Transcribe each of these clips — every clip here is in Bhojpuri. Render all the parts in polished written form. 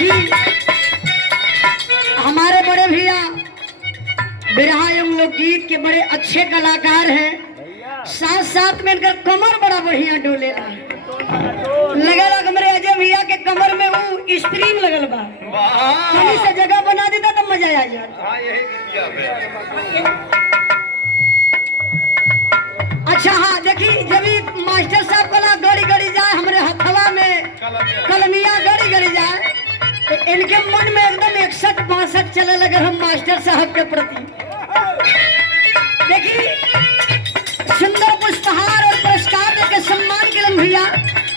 देखी हमारे बड़े भैया बिरहा एवं लोकगीत के बड़े अच्छे कलाकार हैं। साथ साथ में इनका कमर बड़ा बढ़िया डोलेला लगेला। हमारे अजय भैया के कमर में वो स्प्रिंग लगल बा, थोड़ी से जगह बना देता तो मजा आ जाता। अच्छा हाँ देखी जब मास्टर साहब कला गड़ी गड़ी जाए हमारे हथवा में कलमिया गड़ी गड़ी जाए तो इनके मन में एकदम 61-62 चले लगे हम मास्टर साहब के प्रति। देखी सुंदर पुष्पहार और पुरस्कार देके सम्मान के लिए भैया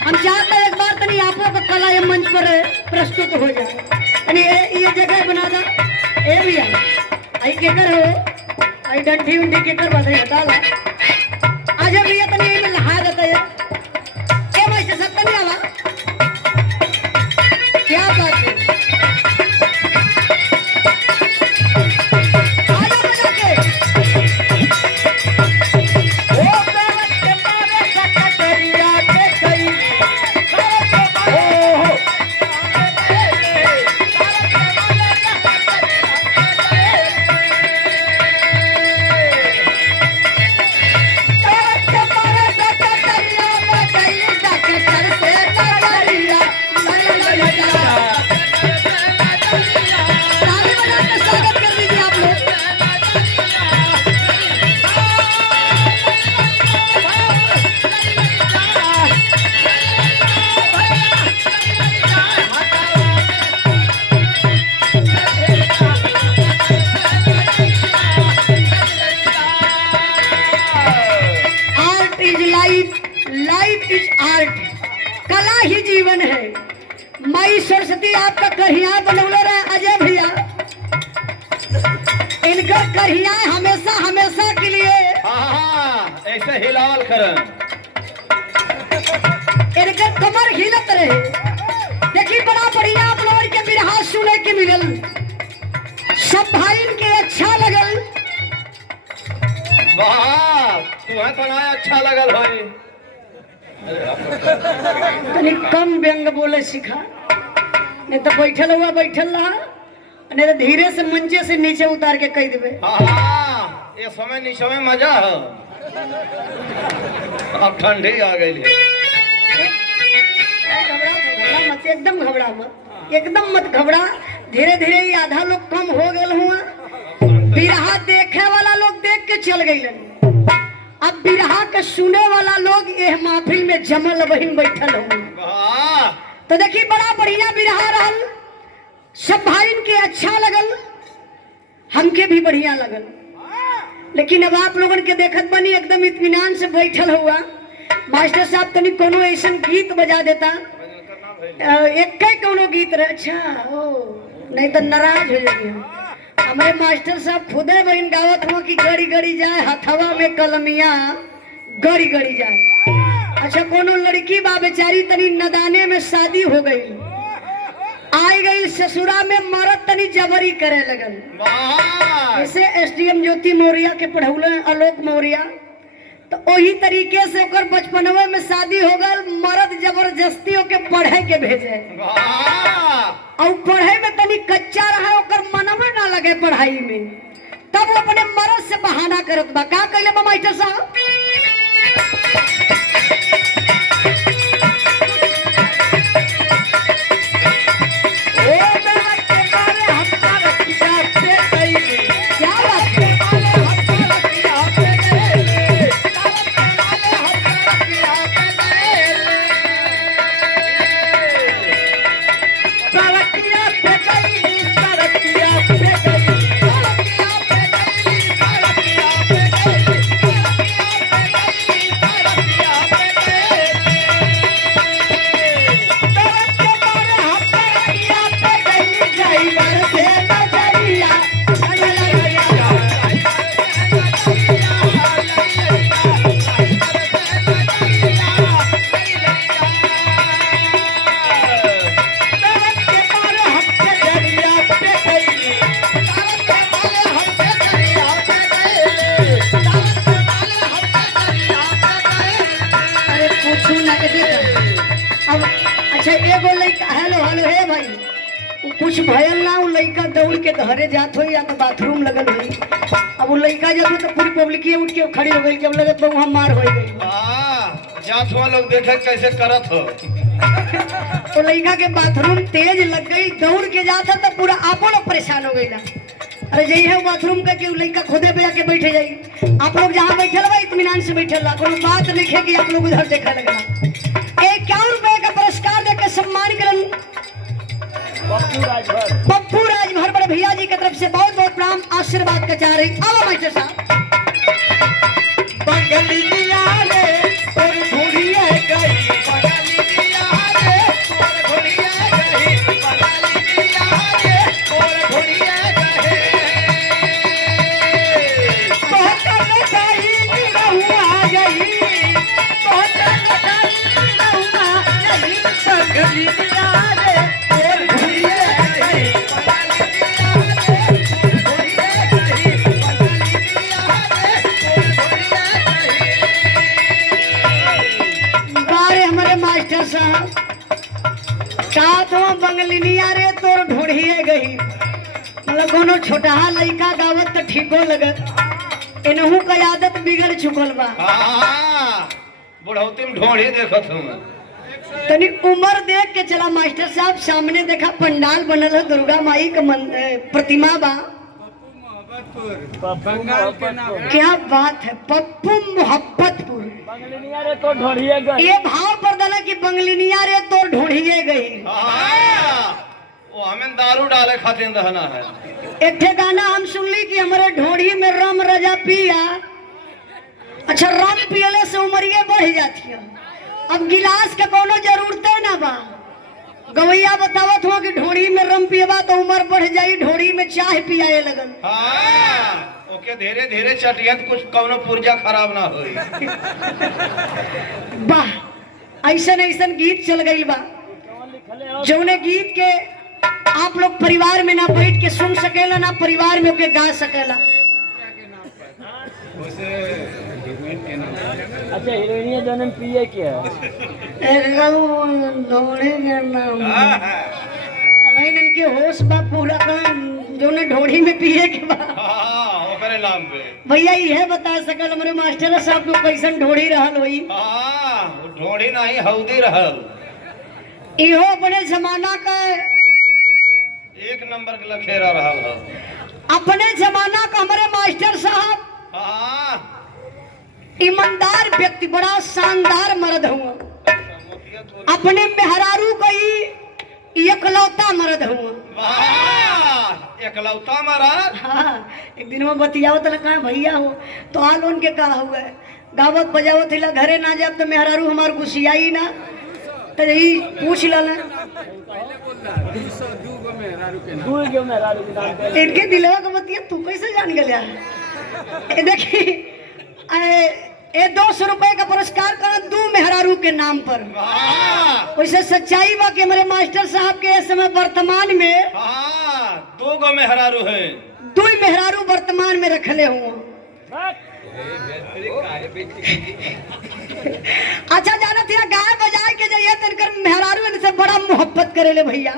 हम चाहते हैं एक बार तनी आपो का कला ये मंच पर प्रस्तुत हो जाए। ये जगह बना दा ए भैया आई केकर हो आई डंठी उंठी केकर बधाई हटा ला आज भैया तनी में लहा देता है ए मास्टर साहब तनी आवा क्या बात है कला ही जीवन है। माई सरस्वती आपका कढ़िया बनौले रहे अजय भैया इनका कढ़िया हमेशा हमेशा के लिए ऐसे हिलावल करन इनका कमर हिलत रहे। देखी बड़ा बढ़िया आप लोगों के बिरहा सुने के मिलल सब भाई के अच्छा लगल। वाह तुम्हें तो अच्छा लगल होई तनी कम व्यंग बोले सीखा नहीं तो बैठल हुआ बैठल रहा नहीं तो धीरे से मंचे से नीचे उतार के कह देवे। ये समय नीचे में मजा है अब ठंडी आ गई एकदम घबरा मत एकदम मत घबरा धीरे धीरे ही आधा लोग कम हो गए हुआ। बिरहा देखे वाला लोग देख के चल गए अब बिरहा के सुने वाला लोग यह महफिल में जमल बहिन बैठल हो। तो देखिए बड़ा बढ़िया बिरहा रहल सब भाई के अच्छा लगल हमके भी बढ़िया लगल। लेकिन अब आप लोगन के देखत बनी एकदम इत्मीनान से बैठल हुआ। मास्टर साहब तनी कोनो ऐसा गीत बजा देता एक कोनो गीत रहे अच्छा ओ नहीं तो नाराज हो जाएगी। हमारे मास्टर साहब खुदे बहन गावत हुआ कि गड़ी गड़ी जाए हथवा में कलमिया गड़ी गड़ी जाए। अच्छा कोनो लड़की बा बेचारी तनी नदाने में शादी हो गई आई गई ससुरा में मरद तनी जबरी करे लगल। जैसे एसडीएम ज्योति मौर्य के पढ़ौले आलोक मौर्य तो वही तरीके से ओकर बचपनवे में शादी हो गल मरद जबरदस्ती के पढ़े के भेजे और पढ़े में तनी कच्चा रहा ओकर मनवा ना लगे पढ़ाई में तब वो अपने मरद से बहाना करत बा का कहले बा मास्टर साहब कुछ भयल ना, वो लड़का दौड़ के घरे जात हो या तो बाथरूम लगल हुई। अब वो लड़का जब तो पूरी पब्लिक उठ के खड़ी हो गई, जब लगत वहाँ मार हो गई। जात हुआ लोग देखे कैसे करत हो। तो लड़का के बाथरूम तेज लग गई, दौड़ के जाता तो पूरा आपो लोग परेशान हो गई ना। अरे यही है बाथरूम का कि लड़का खुदे पे आके बैठे जाई। आप लोग जहाँ बैठल बा इत्मीनान से बैठल बा, कोई बात नहीं है कि आप लोग उधर देखा लगना। 51 रुपए का पुरस्कार देकर सम्मान करन पप्पू राजभर बड़े भैया जी की तरफ से बहुत बहुत प्रणाम, आशीर्वाद का चाह रही। आओ मास्टर साहब। बंगलिनिया रे तोर ढूंढिए गई, मतलब कोनो छोटा लड़का गावत तो ठीको लगत, इनहू का आदत बिगड़ चुकल बा। बुढ़ौती में ढोढ़ी देखत हूँ। तनी उम्र देख के चला मास्टर साहब। सामने देखा पंडाल बनल है, दुर्गा माई का प्रतिमा बा। क्या बात है, पप्पू मोहब्बतपुर। ये भाव पर डाला कि बंगलिनिया रे तो ढूंढिए गई। वो हमें दारू डाले खातिर रहना है। एक गाना हम सुन ली कि हमारे ढोढ़ी में रम रजा पिया। अच्छा, रम पियले से उमरिए बढ़ जाती है, अब गिलास के कोनो जरूरत ना बा। गवैया बतावत हो कि ढोड़ी में रम पियबा तो उम्र बढ़ जाई, ढोड़ी में चाय पियाए लगन। ओके, धीरे धीरे चटियत कुछ कौनो पुर्जा खराब ना होई। वाह, ऐसन ऐसन गीत चल गई बा जौने गीत के आप लोग परिवार में ना बैठ के सुन सकेला, ना परिवार में के गा सकेला। अच्छा, हीरोइनिया जन्म पिए क्या ढोड़ी के नाम इनके होश बा पूरा जौने ढोड़ी में पिए के बा। ओकरे नाम पे भैया यह बता सकल हमारे मास्टर साहब को कैसन ढोड़ी रहल होई। ढोड़ी नहीं हौदी रहल। इहो अपने जमाना का एक नंबर के लखेरा रहल हो। अपने जमाना का हमारे मास्टर साहब ईमानदार व्यक्ति, बड़ा शानदार मर्द हुआ। अपने मेहरारू का ही एकलौता मर्द हुआ। एकलौता मर्द। हाँ, एक दिन में बतियावत लगा भैया हो तो आल उनके का हुआ है, गावत बजावत हिला घरे ना जाब तो मेहरारू हमार गुस्सियाई ना, तो यही पूछ लाना इनके दिलवा का बतिया तू कैसे जान गया। देखी, 200 रुपए का पुरस्कार कर दू मेहरारू के नाम पर। वैसे सच्चाई बा कि हमारे मास्टर साहब के इस समय वर्तमान में 2 मेहरारू है। 2 मेहरारू वर्तमान में रखले हुए। अच्छा, जाना थी गाय बजाए के जाइए तनकर मेहरारू इनसे बड़ा मोहब्बत करेले भैया।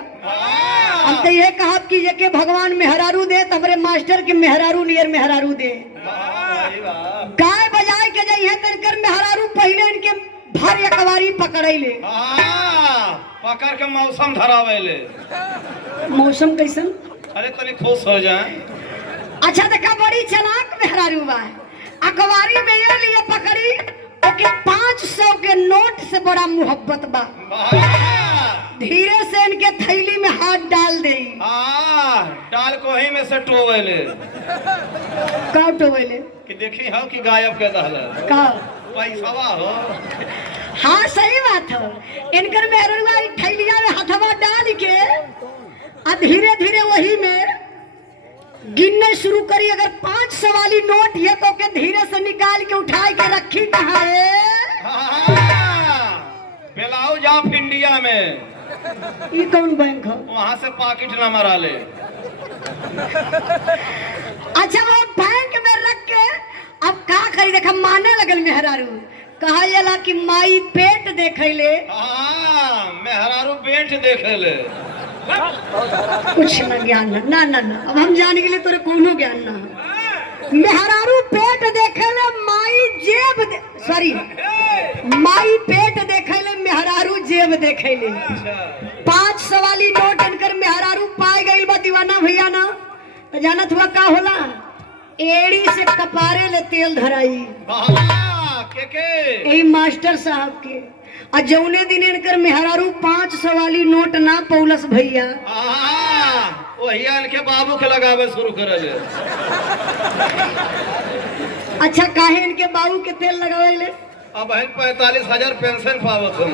हम तो ये कहा कि ये के भगवान मेहरारू दे, हमारे मास्टर के मेहरारू नियर मेहरारू दे। गाय बजाए के जाइए तनकर मेहरारू पहले इनके भर एकवारी पकड़ैले, पकड़ के मौसम धरावेले। मौसम कैसन? अरे तनी खुश हो जाए। अच्छा, देखा बड़ी चलाक मेहरारू बा। अखबारी में ये लिए पकड़ी ओके 500 के नोट से बड़ा मोहब्बत बा। धीरे से इनके थैली में हाथ डाल दे। डाल को ही में से टोवेले। का टोवेले? कि देखी हो कि गायब के दहला का पैसावा हो। हाँ, सही बात हो। इनकर मेहरुआ थैलिया में हाथवा डाल के धीरे धीरे वही में गिनने शुरू करी। अगर 500 वाली नोट है तो के धीरे से निकाल के उठा के रखी कहाँ है? ब्लाउज ऑफ इंडिया में। ये कौन बैंक है? वहाँ से पॉकेट न मरा ले। अच्छा, वो बैंक में रख के अब का करी? देखा माने लगल मेहरारू। कहा जाला कि माई पेट देखे ले। मेहरारू पेट देखे ले। कुछ ना ज्ञान ना ना ना अब हम जाने के लिए तोरे कोनो ज्ञान ना मेहरारू पेट देखे ले माई जेब सॉरी माई पेट देखे ले मेहरारू जेब देखे ले 500 वाली नोट इनकर मेहरारू पाए गई बा दीवाना भैया ना तो जानत हुआ का होला एड़ी से कपारे ले तेल धराई के यही मास्टर साहब के आ जौने दिन इनकर मेहरारू 500 वाली नोट ना पौलस भैया वही के बाबू के लगावे शुरू कर ले। अच्छा काहे इनके बाबू के तेल लगावे ले अब 45,000 पेंशन पावत हम।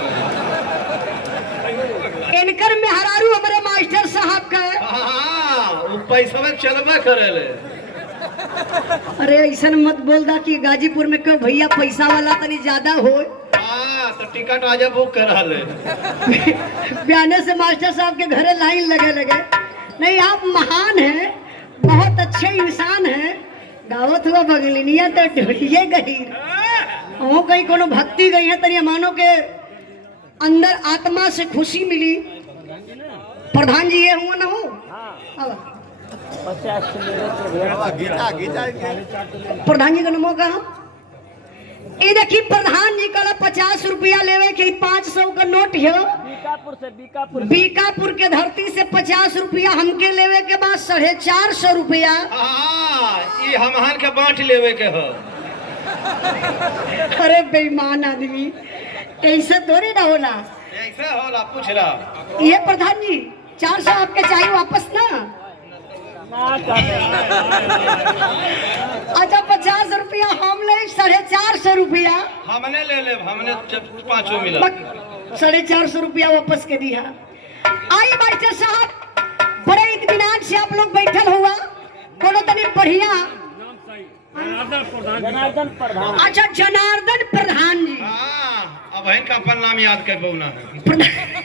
इनकर मेहरारू हमारे मास्टर साहब का वो पैसा में चलबे करे ले। अरे ऐसा मत बोल दा कि गाजीपुर में क्यों भैया पैसा वाला तनी ज्यादा हो तो टिकट आजा बुक करा ले। बयाने से मास्टर साहब के घरे लाइन लगे नहीं आप महान हैं बहुत अच्छे इंसान हैं गावत हुआ बगलिनिया तो ढूंढिए गई वो कहीं कोनो भक्ति गई है तनी मानो के अंदर आत्मा से खुशी मिली। प्रधान जी ये हुआ ना हो अब 50 से मेरे प्रधान जी का नमो कहा ये देखिए प्रधान जी का 50 रुपया लेवे के 500 का नोट है बीकापुर के धरती से 50 रुपया हमके लेवे के बाद 450 रुपया ये हमहन के बांट लेवे के हो। अरे बेईमान आदमी ऐसे थोड़ी ना होला ऐसे होला पूछ रहा ये प्रधान जी 400 आपके चाहिए वापस ना अच्छा 50 रुपया हम ले 450 रुपया हमने ले ले हमने जब 5 मिला 450 रुपया वापस के दिया। आई मास्टर साहब बड़े इत्मीनान से आप लोग बैठल हुआ कोनो तनी बढ़िया जनार्दन प्रधान। अच्छा जनार्दन प्रधान जी अब इनका अपन नाम याद कर बोना है।